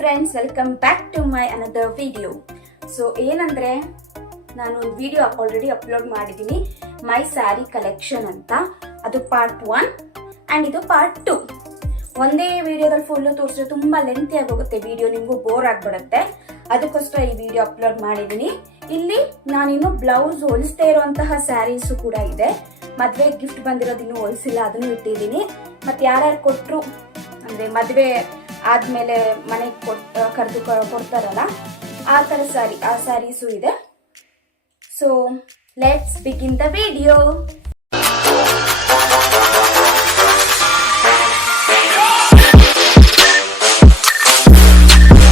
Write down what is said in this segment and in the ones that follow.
Friends, welcome back to my another video. So ಏನಂದ್ರೆ, ನಾನು ಒಂದು ವಿಡಿಯೋ ಆಲ್ರೆಡಿ ಅಪ್ಲೋಡ್ ಮಾಡಿದ್ದೀನಿ, ಮೈ ಸ್ಯಾರಿ ಕಲೆಕ್ಷನ್ ಅಂತ. ಅದು ಪಾರ್ಟ್ 1 ಆ್ಯಂಡ್ ಇದು ಪಾರ್ಟ್ 2. ಒಂದೇ ವಿಡಿಯೋದಲ್ಲಿ ಫುಲ್ಲು ತೋರಿಸಿದ್ರೆ ತುಂಬ ಲೆಂತಿ ಆಗೋಗುತ್ತೆ ವಿಡಿಯೋ, ನಿಮಗೂ ಬೋರ್ ಆಗಿಬಿಡುತ್ತೆ. ಅದಕ್ಕೋಸ್ಕರ ಈ ವಿಡಿಯೋ ಅಪ್ಲೋಡ್ ಮಾಡಿದ್ದೀನಿ. ಇಲ್ಲಿ ನಾನಿನ್ನು ಬ್ಲೌಸ್ ಹೊಲಿಸ್ತಾ ಇರುವಂತಹ ಸ್ಯಾರೀಸು ಕೂಡ ಇದೆ. ಮದುವೆ ಗಿಫ್ಟ್ ಬಂದಿರೋದು ಇನ್ನೂ ಹೊಲಿಸಿಲ್ಲ, ಅದನ್ನು ಇಟ್ಟಿದ್ದೀನಿ. ಮತ್ತು ಯಾರ್ಯಾರು ಕೊಟ್ಟರು ಅಂದರೆ ಮದುವೆ ಆದಮೇಲೆ ಮನೆಗೆ ಕರೆದು ಕೊಡ್ತಾರಲ್ಲ, ಆ ಥರ ಆ ಸ್ಯಾರೀಸು ಇದೆ. So let's begin the video.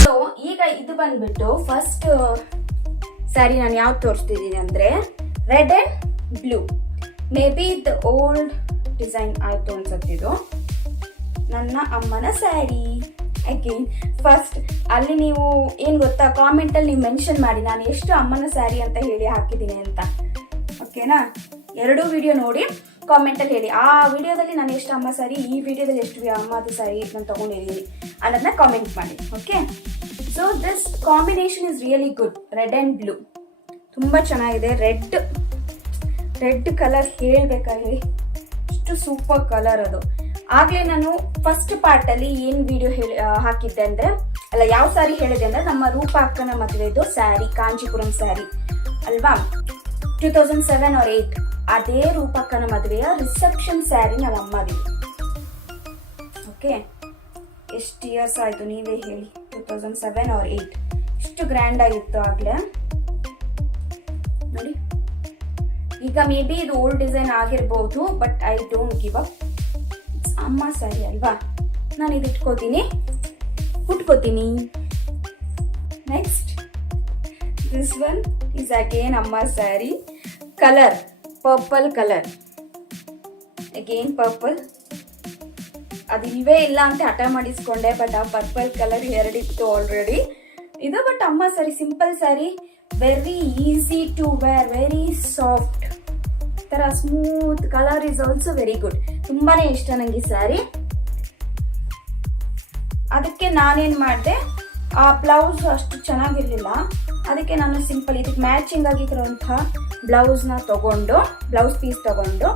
So ಈಗ ಇದು ಬಂದ್ಬಿಟ್ಟು ಫಸ್ಟ್ ಸ್ಯಾರಿ ನಾನು ಯಾವ್ದು ತೋರಿಸ್ತಿದ್ದೀನಿ ಅಂದರೆ red and blue. May be the old design ಆಯಿತು ಅನ್ಸತ್ತಿದು. ನನ್ನ ಅಮ್ಮನ ಸ್ಯಾರಿ. ಅಗೇನ್ ಫಸ್ಟ್ ಅಲ್ಲಿ ನೀವು ಏನು ಗೊತ್ತಾ, ಕಾಮೆಂಟಲ್ಲಿ ನೀವು ಮೆನ್ಷನ್ ಮಾಡಿ ನಾನು ಎಷ್ಟು ಅಮ್ಮನ ಸ್ಯಾರಿ ಅಂತ ಹೇಳಿ ಹಾಕಿದ್ದೀನಿ ಅಂತ. ಓಕೆನಾ? ಎರಡೂ ವಿಡಿಯೋ ನೋಡಿ ಕಾಮೆಂಟಲ್ಲಿ ಹೇಳಿ, ಆ ವಿಡಿಯೋದಲ್ಲಿ ನಾನು ಎಷ್ಟು ಅಮ್ಮ ಸ್ಯಾರಿ, ಈ ವಿಡಿಯೋದಲ್ಲಿ ಎಷ್ಟು ಅಮ್ಮದು ಸ್ಯಾರಿ ನಾನು ತೊಗೊಂಡಿದ್ದೀನಿ ಅನ್ನೋದನ್ನ ಕಾಮೆಂಟ್ ಮಾಡಿ. Okay, so this combination is really good. Red and blue ತುಂಬ ಚೆನ್ನಾಗಿದೆ. ರೆಡ್ ಕಲರ್ ಹೇಳಬೇಕಾಗಿ ಅಷ್ಟು ಸೂಪರ್ ಕಲರ್ ಅದು. ಆಗಲೇ ನಾನು ಫಸ್ಟ್ ಪಾರ್ಟಲ್ಲಿ ಏನು ವಿಡಿಯೋ ಹಾಕಿದ್ದೆ ಅಂದರೆ, ಅಲ್ಲ ಯಾವ ಸ್ಯಾರಿ ಹೇಳಿದೆ ಅಂದರೆ, ನಮ್ಮ ರೂಪ ಅಕ್ಕನ ಮದುವೆದು ಸ್ಯಾರಿ, ಕಾಂಚೀಪುರಂ ಸ್ಯಾರಿ ಅಲ್ವಾ, 2007 or 8. ಅದೇ ರೂಪ ಅಕ್ಕನ ಮದುವೆಯ ರಿಸೆಪ್ಷನ್ ಸ್ಯಾರಿ ನಮ್ಮ ಅಮ್ಮದಿ. ಓಕೆ, ಎಷ್ಟು ಇಯರ್ಸ್ ಆಯಿತು ನೀವೇ ಹೇಳಿ, 2007 or 8. ಇಷ್ಟು ಗ್ರ್ಯಾಂಡ್ ಆಗಿತ್ತು ಆಗಲೇ ನೋಡಿ. ಈಗ ಮೇ ಬಿ ಇದು ಓಲ್ಡ್ ಡಿಸೈನ್ ಆಗಿರ್ಬೋದು, but I don't give up. ಅಮ್ಮ ಸ್ಯಾರಿ ಅಲ್ವಾ, ನಾನು ಇದು ಉಟ್ಕೋತೀನಿ. Next this one is again ಅಮ್ಮ sari. Colour purple colour, again purple. ಅದು ಇಲ್ವೇ ಇಲ್ಲ ಅಂತ ಹಠ ಮಾಡಿಸ್ಕೊಂಡೆ, ಬಟ್ ಆ ಪರ್ಪಲ್ ಕಲರ್ ಎರಡಿತ್ತು ಆಲ್ರೆಡಿ. ಇದು ಬಟ್ ಅಮ್ಮ sari, simple sari, very easy to wear, very soft ತರ, smooth. Colour is also very good. ತುಂಬಾನೇ ಇಷ್ಟ ನಂಗೆ ಈ ಸ್ಯಾರಿ. ಅದಕ್ಕೆ ನಾನೇನು ಮಾಡಿದೆ, ಆ ಬ್ಲೌಸ್ ಅಷ್ಟು ಚೆನ್ನಾಗಿರ್ಲಿಲ್ಲ, ಅದಕ್ಕೆ ನಾನು ಸಿಂಪಲ್ ಇದಕ್ಕೆ ಮ್ಯಾಚಿಂಗ್ ಆಗಿರುವಂತಹ ಬ್ಲೌಸ್ನ ತಗೊಂಡು, ಬ್ಲೌಸ್ ಪೀಸ್ ತಗೊಂಡು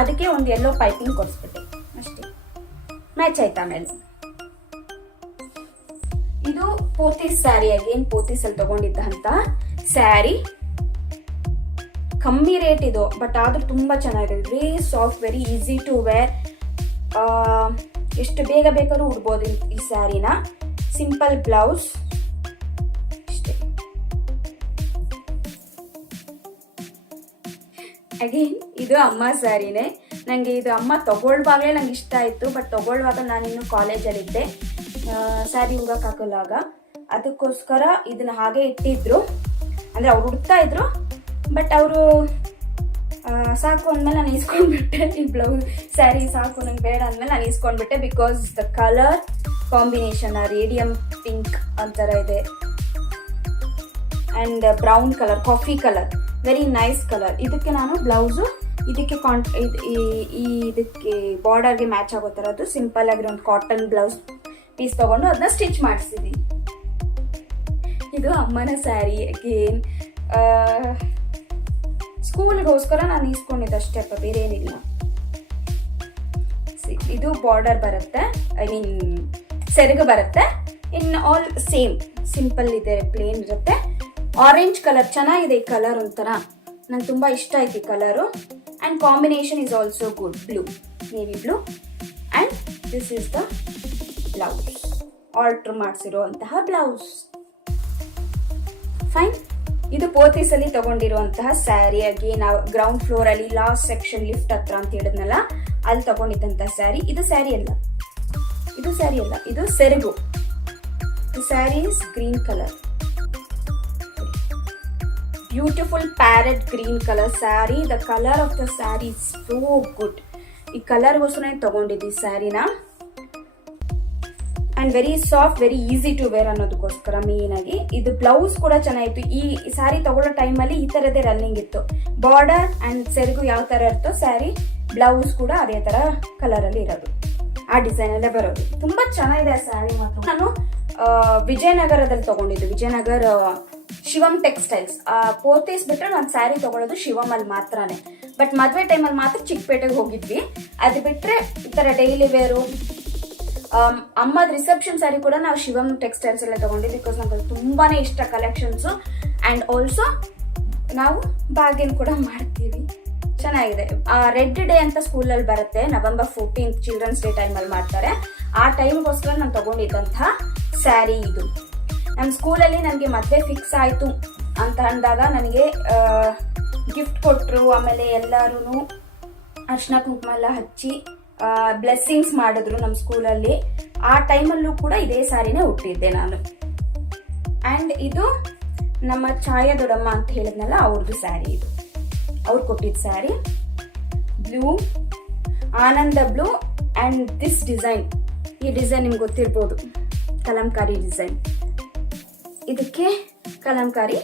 ಅದಕ್ಕೆ ಒಂದು ಯೆಲ್ಲೋ ಪೈಪಿಂಗ್ ಕೊಡಿಸ್ಬಿಟ್ಟೆ ಅಷ್ಟೇ. ಮ್ಯಾಚ್ ಆಯ್ತು. ಆಮೇಲೆ ಇದು ಪೋತೀಸ್ ಸ್ಯಾರಿ, ಅಗೇನ್ ಪೋತೀಸಲ್ಲಿ ತಗೊಂಡಿದ್ದಂತ ಸ್ಯಾರಿ. ಕಮ್ಮಿ ರೇಟ್ ಇದು, ಬಟ್ ಆದ್ರೂ ತುಂಬ ಚೆನ್ನಾಗಿದೆ. Very soft, very easy to wear. ಎಷ್ಟು ಬೇಗ ಬೇಕಾದ್ರೂ ಉಡ್ಬೋದು ಈ ಸ್ಯಾರಿನ. ಸಿಂಪಲ್ ಬ್ಲೌಸ್ ಅಷ್ಟೇ. ಅಗೇನ್ ಇದು ಅಮ್ಮ ಸ್ಯಾರಿನೇ. ನನಗೆ ಇದು ಅಮ್ಮ ತಗೊಳ್ವಾಗಲೇ ನಂಗೆ ಇಷ್ಟ ಆಯಿತು, ಬಟ್ ತಗೊಳ್ಳುವಾಗ ನಾನಿನ್ನು ಕಾಲೇಜಲ್ಲಿದ್ದೆ, ಸ್ಯಾರಿ ಉಡೋಕೆ ಹಾಕಲಾಗ. ಅದಕ್ಕೋಸ್ಕರ ಇದನ್ನ ಹಾಗೆ ಇಟ್ಟಿದ್ರು, ಅಂದರೆ ಅವ್ರು ಉಡ್ತಾ ಇದ್ರು, ಬಟ್ ಅವರು ಸಾಕು ಅಂದಮೇಲೆ ನಾನು ಇಸ್ಕೊಂಡ್ಬಿಟ್ಟೆ. ಈ ಬ್ಲೌಸ್ ಸ್ಯಾರಿ ಸಾಕು, ನಂಗೆ ಬೇಡ ಅಂದಮೇಲೆ ನಾನು ಇಸ್ಕೊಂಡ್ಬಿಟ್ಟೆ. Because the colour combination radium pink ಒಂಥರ ಇದೆ, and brown colour, coffee colour, very nice colour. ಇದಕ್ಕೆ ನಾನು ಬ್ಲೌಸು ಇದಕ್ಕೆ ಇದಕ್ಕೆ ಬಾರ್ಡರ್ಗೆ ಮ್ಯಾಚ್ ಆಗೋ ಥರ ಅದು ಸಿಂಪಲ್ ಆಗಿರೋ ಒಂದು ಕಾಟನ್ ಬ್ಲೌಸ್ ಪೀಸ್ ತೊಗೊಂಡು ಅದನ್ನ ಸ್ಟಿಚ್ ಮಾಡಿಸಿದ್ದೀನಿ. ಇದು ಅಮ್ಮನ ಸ್ಯಾರಿ. ಅಗೇನ್ ಸ್ಕೂಲ್ಗೋಸ್ಕರ ನಾನು ಇಸ್ಕೊಂಡಿದ್ದೆ ಅಷ್ಟೇ, ಬೇರೆ ಏನಿಲ್ಲ. ಇದು ಬಾರ್ಡರ್ ಬರುತ್ತೆ, ಐ ಮೀನ್ ಸೆರಗು ಬರುತ್ತೆ. ಇನ್ ಆಲ್ ಸೇಮ್ ಸಿಂಪಲ್ ಇದೆ, ಪ್ಲೇನ್ ಇರುತ್ತೆ. ಆರೆಂಜ್ ಕಲರ್ ಚೆನ್ನಾಗಿದೆ ಈ ಕಲರ್, ಒಂಥರ ನಂಗೆ ತುಂಬ ಇಷ್ಟ ಆಯ್ತು ಈ colour. And combination is also good. Blue, navy blue. And this is the blouse, alter ಮಾಡಿಸಿರುವಂತಹ ಬ್ಲೌಸ್. ಫೈನ್. ಇದು ಪೋತೀಸಲ್ಲಿ ತಗೊಂಡಿರುವಂತಹ ಸ್ಯಾರಿ. ಅಗೇನ್ ನಾವು ಗ್ರೌಂಡ್ ಫ್ಲೋರ್ ಅಲ್ಲಿ ಲಾಸ್ಟ್ ಸೆಕ್ಷನ್ ಲಿಫ್ಟ್ ಹತ್ರ ಅಂತ ಹೇಳಿದ್ನಲ್ಲ, ಅಲ್ಲಿ ತಗೊಂಡಿದ್ದಂತಹ ಸ್ಯಾರಿ. ಇದು ಸ್ಯಾರಿ ಅಲ್ಲ, ಇದು ಸೆರಗು. The sari is green colour, beautiful parrot green colour sari. The colour of the sari is so good. ಈ ಕಲರ್ಗೋಸ್ಕರ ತಗೊಂಡಿದ್ದೆ ಈ ಸ್ಯಾರಿನ. And very soft, very easy to wear ಅನ್ನೋದಕ್ಕೋಸ್ಕರ ಮೇನ್ ಆಗಿ. ಇದು ಬ್ಲೌಸ್ ಕೂಡ ಚೆನ್ನಾಗಿತ್ತು. ಈ ಸ್ಯಾರಿ ತಗೊಳ್ಳೋ ಟೈಮಲ್ಲಿ ಈ ಥರದೇ ರನ್ನಿಂಗ್ ಇತ್ತು. ಬಾರ್ಡರ್ ಆ್ಯಂಡ್ ಸೆರಗು ಯಾವ ಥರ ಇರ್ತೋ ಸ್ಯಾರಿ, ಬ್ಲೌಸ್ ಕೂಡ ಅದೇ ಥರ ಕಲರಲ್ಲಿ ಇರೋದು. ಆ ಡಿಸೈನ್ ಅಲ್ಲೇ ಬರೋದು. ತುಂಬಾ ಚೆನ್ನಾಗಿದೆ ಸ್ಯಾರಿ ಮಾತ್ರ. ನಾನು ವಿಜಯನಗರದಲ್ಲಿ ತಗೊಂಡಿದ್ದು, ವಿಜಯನಗರ ಶಿವಮ್ ಟೆಕ್ಸ್ಟೈಲ್ಸ್. ಪೋತೀಸ್ ಬಿಟ್ಟರೆ ನಾನು ಸ್ಯಾರಿ ತಗೊಳ್ಳೋದು ಶಿವಮಲ್ಲಿ ಮಾತ್ರನೇ. ಬಟ್ ಮದುವೆ ಟೈಮಲ್ಲಿ ಮಾತ್ರ ಚಿಕ್ಕಪೇಟೆಗೆ ಹೋಗಿದ್ವಿ. ಅದು ಬಿಟ್ಟರೆ ಈ ಥರ ಡೈಲಿ ವೇರು, ಅಮ್ಮದ ರಿಸೆಪ್ಷನ್ ಸ್ಯಾರಿ ಕೂಡ ನಾವು ಶಿವಮ್ ಟೆಕ್ಸ್ಟೈಲ್ಸ್ ಎಲ್ಲ ತಗೊಂಡಿದ್ವಿ. ಬಿಕಾಸ್ ನಮ್ಗೆ ತುಂಬಾ ಇಷ್ಟ ಕಲೆಕ್ಷನ್ಸು. ಆ್ಯಂಡ್ ಆಲ್ಸೋ ನಾವು ಬಾರ್ಗೇನ್ ಕೂಡ ಮಾಡ್ತೀವಿ, ಚೆನ್ನಾಗಿದೆ. ರೆಡ್ ಡೇ ಅಂತ ಸ್ಕೂಲಲ್ಲಿ ಬರುತ್ತೆ, November 14th ಚಿಲ್ಡ್ರನ್ಸ್ ಡೇ ಟೈಮಲ್ಲಿ ಮಾಡ್ತಾರೆ. ಆ ಟೈಮ್ಗೋಸ್ಕರ ನಾನು ತಗೊಂಡಿದ್ದಂತಹ ಸ್ಯಾರಿ ಇದು. ನಮ್ಮ ಸ್ಕೂಲಲ್ಲಿ ನನಗೆ ಮದುವೆ ಫಿಕ್ಸ್ ಆಯಿತು ಅಂತ ಅಂದಾಗ ನನಗೆ ಗಿಫ್ಟ್ ಕೊಟ್ಟರು. ಆಮೇಲೆ ಎಲ್ಲರೂ ಅರ್ಶಿನ ಕುಂಕುಮ ಎಲ್ಲ ಹಚ್ಚಿ ಬ್ಲೆಸ್ಸಿಂಗ್ಸ್ ಮಾಡಿದ್ರು ನಮ್ಮ ಸ್ಕೂಲಲ್ಲಿ. ಆ ಟೈಮಲ್ಲೂ ಕೂಡ ಇದೇ ಸ್ಯಾರಿನೇ ಹುಟ್ಟಿದ್ದೆ ನಾನು. ಆ್ಯಂಡ್ ಇದು ನಮ್ಮ ಛಾಯಾ ದೊಡ್ಡಮ್ಮ ಅಂತ ಹೇಳಿದ್ನಲ್ಲ, ಅವ್ರದ್ದು ಸ್ಯಾರಿ ಇದು. ಅವ್ರು ಕೊಟ್ಟಿದ್ದ sari blue, Ananda blue. And this design, ಈ ಡಿಸೈನ್ ನಿಮ್ಗೆ ಗೊತ್ತಿರ್ಬೋದು, ಕಲಂಕಾರಿ ಡಿಸೈನ್. ಇದಕ್ಕೆ Kalamkari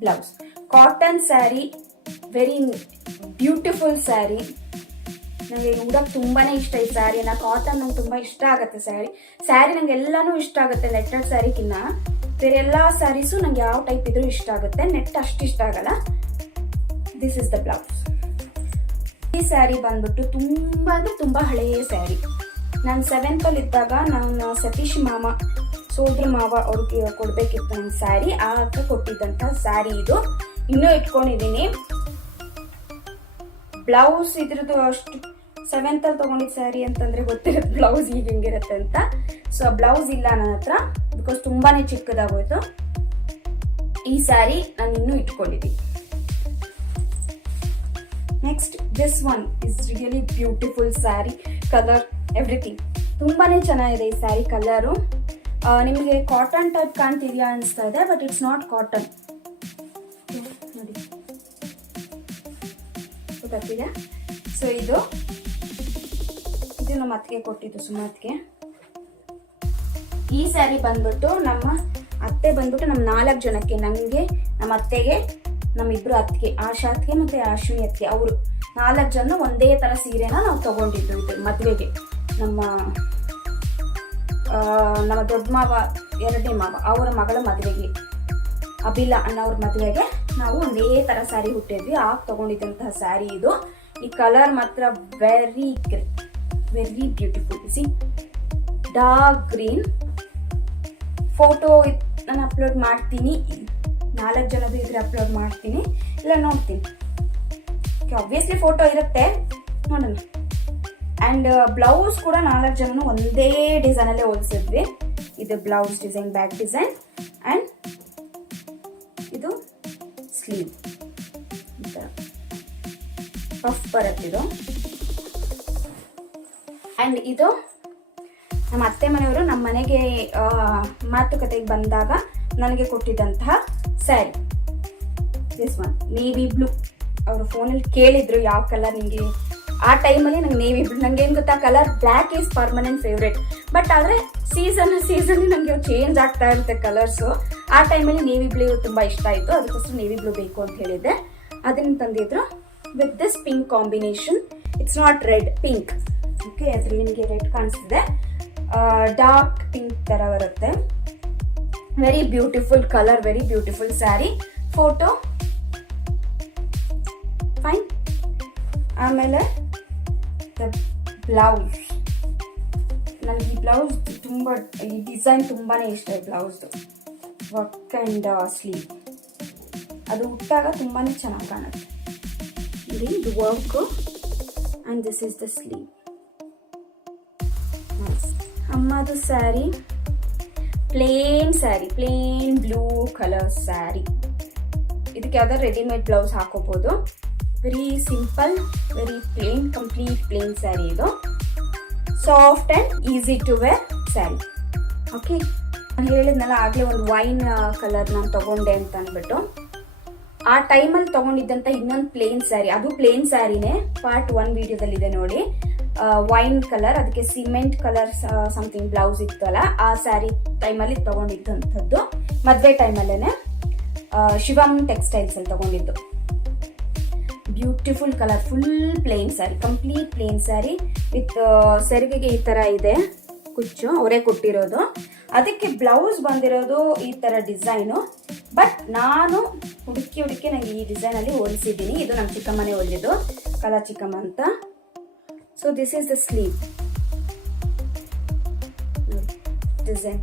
blouse. Cotton sari, very beautiful sari. ನನಗೆ ಉಡೋಕ್ಕೆ ತುಂಬಾ ಇಷ್ಟ ಈ ಸ್ಯಾರಿನ. ಕಾಟನ್ ನಂಗೆ ತುಂಬ ಇಷ್ಟ ಆಗುತ್ತೆ ಸ್ಯಾರಿ ನಂಗೆ ಎಲ್ಲನೂ ಇಷ್ಟ ಆಗುತ್ತೆ. ನೆಟ್ಟೆಡ್ ಸ್ಯಾರಿಗಿನ್ನ ಬೇರೆ ಎಲ್ಲ ಸ್ಯಾರೀಸು ನಂಗೆ ಯಾವ ಟೈಪ್ ಇದ್ರೂ ಇಷ್ಟ ಆಗುತ್ತೆ, ನೆಟ್ ಅಷ್ಟು ಇಷ್ಟ ಆಗಲ್ಲ. This is the blouse. ಈ ಸ್ಯಾರಿ ಬಂದ್ಬಿಟ್ಟು ತುಂಬ ಅಂದರೆ ತುಂಬ ಹಳೆಯ ಸ್ಯಾರಿ. ನಾನು 7th ಇದ್ದಾಗ ನಾನು ಸತೀಶ್ ಮಾಮ, ಸೋದ್ರ ಮಾವ ಅವ್ರಿಗೆ ಕೊಡಬೇಕಿತ್ತು ನನ್ನ ಸ್ಯಾರಿ. ಆಗ ಕೊಟ್ಟಿದ್ದಂಥ ಸ್ಯಾರಿ ಇದು. ಇನ್ನೂ ಇಟ್ಕೊಂಡಿದ್ದೀನಿ. ಬ್ಲೌಸ್ ಇದ್ರದ್ದು ಅಷ್ಟು 7th ತಗೊಂಡಿದ್ದ ಸ್ಯಾರಿ ಅಂತಂದರೆ ಗೊತ್ತಿರುತ್ತೆ ಬ್ಲೌಸ್ ಈಗ ಹೆಂಗಿರುತ್ತೆ ಅಂತ. ಸೊ ಬ್ಲೌಸ್ ಇಲ್ಲ ನನ್ನ ಹತ್ರ, ಬಿಕಾಸ್ ತುಂಬಾ ಚಿಕ್ಕದಾಗೋಯ್ತು. ಈ ಸ್ಯಾರಿ ನಾನು ಇನ್ನೂ ಇಟ್ಕೊಂಡಿದ್ದೀನಿ. Next this one is really beautiful sari. Colour, everything ತುಂಬಾ ಚೆನ್ನಾಗಿದೆ ಈ ಸ್ಯಾರಿ ಕಲರು. ನಿಮಗೆ ಕಾಟನ್ ಟೈಪ್ ಕಾಣ್ತಿದೆಯಾ ಅನಿಸ್ತಾ ಇದೆ, ಬಟ್ ಇಟ್ಸ್ ನಾಟ್ ಕಾಟನ್. ನೋಡಿ ಗೊತ್ತಾಗ್ತಿದೆ. ಸೊ ಇದು ನಮ್ಮ ಅತ್ತಿಗೆ ಕೊಟ್ಟಿದ್ದು, ಸುಮತ್ಗೆ. ಈ ಸ್ಯಾರಿ ಬಂದ್ಬಿಟ್ಟು ನಮ್ಮ ಅತ್ತೆ ಬಂದ್ಬಿಟ್ಟು ನಮ್ಮ 4 ಜನಕ್ಕೆ, ನನಗೆ, ನಮ್ಮ ಅತ್ತೆಗೆ, ನಮ್ಮಿಬ್ರು ಅತ್ತಿಗೆ, ಆಶಾತ್ಗೆ ಮತ್ತು ಅಶ್ವಿನಿ ಅತ್ತಿಗೆ, ಅವರು 4 ಜನ ಒಂದೇ ಥರ ಸೀರೆನ ನಾವು ತಗೊಂಡಿದ್ದು ಇದು ಮದುವೆಗೆ. ನಮ್ಮ ದೊಡ್ಡ ಮಾವ, 2ನೇ ಮಾವ, ಅವರ ಮಗಳ ಮದುವೆಗೆ, ಅಭಿಲಾ ಅಣ್ಣವ್ರ ಮದುವೆಗೆ ನಾವು ಒಂದೇ ಥರ ಸ್ಯಾರಿ ಹುಟ್ಟಿದ್ವಿ. ಆಗ ತಗೊಂಡಿದ್ದಂತಹ ಸ್ಯಾರಿ ಇದು. ಈ ಕಲರ್ ಮಾತ್ರ very beautiful. C, dark green. Photo ನಾನು ಅಪ್ಲೋಡ್ ಮಾಡ್ತೀನಿ, 4 ಜನದ್ದು ಇದ್ರೆ ಅಪ್ಲೋಡ್ ಮಾಡ್ತೀನಿ, ಇಲ್ಲ ನೋಡ್ತೀನಿ. ಆಬ್ವಿಯಸ್ಲಿ ಫೋಟೋ ಇರುತ್ತೆ, ನೋಡೋಣ. ಆ್ಯಂಡ್ ಬ್ಲೌಸ್ ಕೂಡ 4 ಜನನು ಒಂದೇ ಡಿಸೈನಲ್ಲೇ ಹೊಲಿಸಿದ್ವಿ. ಇದು blouse design, back design. And ಇದು ಸ್ಲೀವ್, ಈ ಥರ ಪಫ್ ಬರುತ್ತಿದು. ಆ್ಯಂಡ್ ಇದು ನಮ್ಮ ಅತ್ತೆ ಮನೆಯವರು ನಮ್ಮ ಮನೆಗೆ ಮಾತುಕತೆಗೆ ಬಂದಾಗ ನನಗೆ ಕೊಟ್ಟಿದ್ದಂತಹ sari. This one navy blue. ಅವರು ಫೋನಲ್ಲಿ ಕೇಳಿದ್ರು ಯಾವ ಕಲರ್ ನಿಮಗೆ. ಆ ಟೈಮಲ್ಲಿ ನಂಗೆ ನೇವಿ ಬ್ಲೂ, ನಂಗೆ ಏನು ಗೊತ್ತಾ, colour black is permanent favourite. But ಆದರೆ ಸೀಸನ್ ನನಗೆ ಚೇಂಜ್ ಆಗ್ತಾ ಇರುತ್ತೆ ಕಲರ್ಸು. ಆ ಟೈಮಲ್ಲಿ ನೇವಿ ಬ್ಲೂ ತುಂಬ ಇಷ್ಟ ಆಯಿತು, ಅದಕ್ಕೋಸ್ಕರ ನೇವಿ ಬ್ಲೂ ಬೇಕು ಅಂತ ಹೇಳಿದ್ದೆ. ಅದನ್ನು ತಂದಿದ್ರು with this pink combination. It's not red, pink. Okay, ಅದ್ರಲ್ಲಿ ನಿಮಗೆ ರೆಡ್ ಕಾಣಿಸ್ತಿದೆ, ಡಾರ್ಕ್ ಪಿಂಕ್ ಥರ ಬರುತ್ತೆ. Very beautiful colour, very beautiful sari. Photo fine. ಆಮೇಲೆ ಬ್ಲೌಸ್, ನನಗೆ ಈ ಬ್ಲೌಸ್ ತುಂಬ, ಈ ಡಿಸೈನ್ ತುಂಬಾ ಇಷ್ಟ. ಈ ಬ್ಲೌಸ್ದು ವರ್ಕ್ ಆ್ಯಂಡ್ ಸ್ಲೀವ್, ಅದು ಉಟ್ಟಾಗ ತುಂಬಾ ಚೆನ್ನಾಗಿ ಕಾಣುತ್ತೆ. ಇದು work and this is the sleeve. ಅಮ್ಮದು sari, plain sari, plain blue colour sari. ಇದಕ್ಕೆ ಯಾವ್ದಾದ್ರು ರೆಡಿಮೇಡ್ ಬ್ಲೌಸ್ ಹಾಕೋಬಹುದು. Very simple, very plain, complete plain sari ಇದು. Soft and easy to wear sari. Okay, ನಾನು ಹೇಳಿದ್ನಲ್ಲ ಆಗಲೇ ಒಂದು ವೈನ್ ಕಲರ್ ನಾನು ತಗೊಂಡೆ ಅಂತ ಅಂದ್ಬಿಟ್ಟು. ಆ ಟೈಮಲ್ಲಿ ತಗೊಂಡಿದ್ದಂಥ ಇನ್ನೊಂದು ಪ್ಲೇನ್ ಸ್ಯಾರಿ, ಅದು ಪ್ಲೇನ್ ಸ್ಯಾರಿನೇ, ಪಾರ್ಟ್ 1 ವಿಡಿಯೋದಲ್ಲಿದೆ ನೋಡಿ. ವೈನ್ ಕಲರ್, ಅದಕ್ಕೆ ಸಿಮೆಂಟ್ ಕಲರ್ ಸಮಥಿಂಗ್ ಬ್ಲೌಸ್ ಇತ್ತಲ್ಲ, ಆ ಸ್ಯಾರಿ ಟೈಮಲ್ಲಿ ತಗೊಂಡಿದ್ದಂಥದ್ದು. ಮದುವೆ ಟೈಮಲ್ಲೇ ಶಿವಮ್ ಟೆಕ್ಸ್ಟೈಲ್ಸ್ ಅಲ್ಲಿ ತಗೊಂಡಿದ್ದು. Beautiful colour, full plain sari, complete plain sari with ಸೆರಗಿಗೆ ಈ ಥರ ಇದೆ ಕುಚ್ಚು, ಅವರೇ ಕೊಟ್ಟಿರೋದು. ಅದಕ್ಕೆ ಬ್ಲೌಸ್ ಬಂದಿರೋದು ಈ ಥರ ಡಿಸೈನು. ಬಟ್ ನಾನು ಹುಡುಕಿ ನನಗೆ ಈ ಡಿಸೈನಲ್ಲಿ ಹೊಲಿಸಿದ್ದೀನಿ. ಇದು ನಮ್ಮ ಚಿಕ್ಕಮ್ಮನೇ ಹೊಲಿದಿದ್ದು, ಕಲಾ ಚಿಕ್ಕಮ್ಮ ಅಂತ. So this is the sleeve design.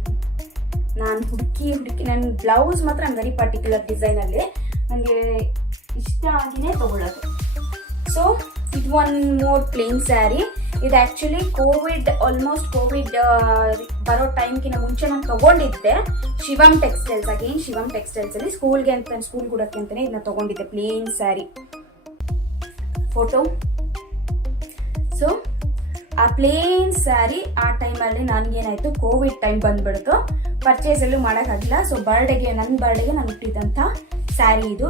ನಾನು ಹುಡುಕಿ ನನ್ನ ಬ್ಲೌಸ್ ಮಾತ್ರ ನಾನು ವೆರಿ ಪರ್ಟಿಕ್ಯುಲರ್ ಡಿಸೈನಲ್ಲಿ ನನಗೆ ಇಷ್ಟ ಆಗಿನೇ ತಗೊಳ್ಳೋದು. ಸೊ ಇದು ಒನ್ ಮೋರ್ ಪ್ಲೇನ್ ಸ್ಯಾರಿ. ಇದು ಆ್ಯಕ್ಚುಲಿ ಆಲ್ಮೋಸ್ಟ್ ಕೋವಿಡ್ ಬರೋ ಟೈಮ್ಗಿಂತ ಮುಂಚೆ ನಾನು ತೊಗೊಂಡಿದ್ದೆ ಶಿವಮ್ ಟೆಕ್ಸ್ಟೈಲ್ಸ್. ಅಗೇನ್ ಶಿವಮ್ ಟೆಕ್ಸ್ಟೈಲ್ಸಲ್ಲಿ ಸ್ಕೂಲ್ ಕೊಡೋಕ್ಕೆ ಅಂತಲೇ ಇದನ್ನ ತೊಗೊಂಡಿದ್ದೆ, ಪ್ಲೇನ್ ಸ್ಯಾರಿ. ಫೋಟೋ. ಸೊ ಆ ಪ್ಲೇನ್ ಸ್ಯಾರಿ ಆ ಟೈಮಲ್ಲಿ ನನಗೇನಾಯಿತು, ಕೋವಿಡ್ ಟೈಮ್ ಬಂದ್ಬಿಡ್ತು, ಪರ್ಚೇಸ್ ಎಲ್ಲೂ ಮಾಡೋಕ್ಕಾಗಿಲ್ಲ. ಸೊ ನನ್ನ ಬರ್ಡೆಗೆ ನಾನು ಹುಟ್ಟಿದಂಥ ಸ್ಯಾರಿ ಇದು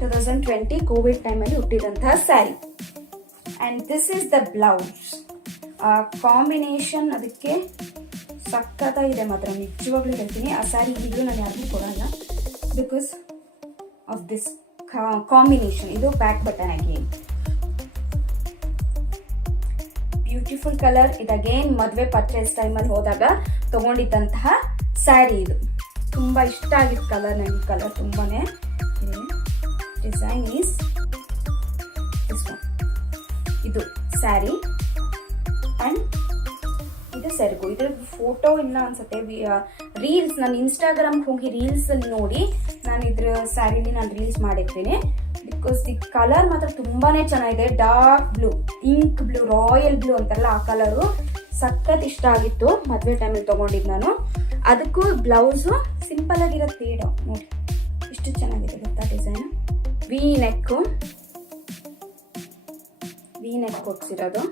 2020 ಕೋವಿಡ್ ಟೈಮಲ್ಲಿ ಹುಟ್ಟಿದಂತಹ sari. And this is the blouse. Combination ಅದಕ್ಕೆ ಸಖತ್ತಾಗಿದೆ ಮಾತ್ರ, ನಿಜವಾಗ್ಲೂ ಹೇಳ್ತೀನಿ. ಆ ಸ್ಯಾರಿ ಈಗಲೂ ನಾನು ಯಾರಿಗೂ ಕೊಡೋಲ್ಲ ಬಿಕಾಸ್ ಆಫ್ ದಿಸ್ ಕಾಂಬಿನೇಷನ್. ಇದು back button again beautiful colour. ಇದು ಅಗೇನ್ ಮದುವೆ ಪರ್ಚೇಸ್ ಟೈಮಲ್ಲಿ ಹೋದಾಗ ತಗೊಂಡಿದ್ದಂತಹ ಸ್ಯಾರಿ. ಇದು ತುಂಬ ಇಷ್ಟ ಆಗಿದ್ದ ಕಲರ್ ನನಗೆ. ಕಲರ್ ತುಂಬಾನೇ. Design is this one. ಇದು ಸ್ಯಾರಿ ಆ್ಯಂಡ್ ಇದು ಸೆರಗು. ಇದ್ರ ಫೋಟೋ ಇಲ್ಲ ಅನ್ಸುತ್ತೆ, ರೀಲ್ಸ್ ನಾನು ಇನ್ಸ್ಟಾಗ್ರಾಮ್ಗೆ ಹೋಗಿ ರೀಲ್ಸಲ್ಲಿ ನೋಡಿ ನಾನು ಇದ್ರ ಸ್ಯಾರಿಲಿ ನಾನು ರೀಲ್ಸ್ ಮಾಡಿರ್ತೀನಿ. ಬಿಕಾಸ್ ದಿ ಕಲರ್ ಮಾತ್ರ ತುಂಬಾನೇ ಚೆನ್ನಾಗಿದೆ. Dark blue, ink blue, royal blue ಅಂತಾರಲ್ಲ ಆ ಕಲರು ಸಖತ್ ಇಷ್ಟ ಆಗಿತ್ತು. ಮದುವೆ ಟೈಮಲ್ಲಿ ತೊಗೊಂಡಿದ್ದು ನಾನು. ಅದಕ್ಕೂ ಬ್ಲೌಸು ಸಿಂಪಲ್ ಆಗಿರೋ ಪೇಡ ನೋಡಿ ಎಷ್ಟು ಚೆನ್ನಾಗಿದೆ ಗೊತ್ತಾ ಡಿಸೈನ್. ವಿ ನೆಕ್ ಕೊಡ್ಸಿರೋದು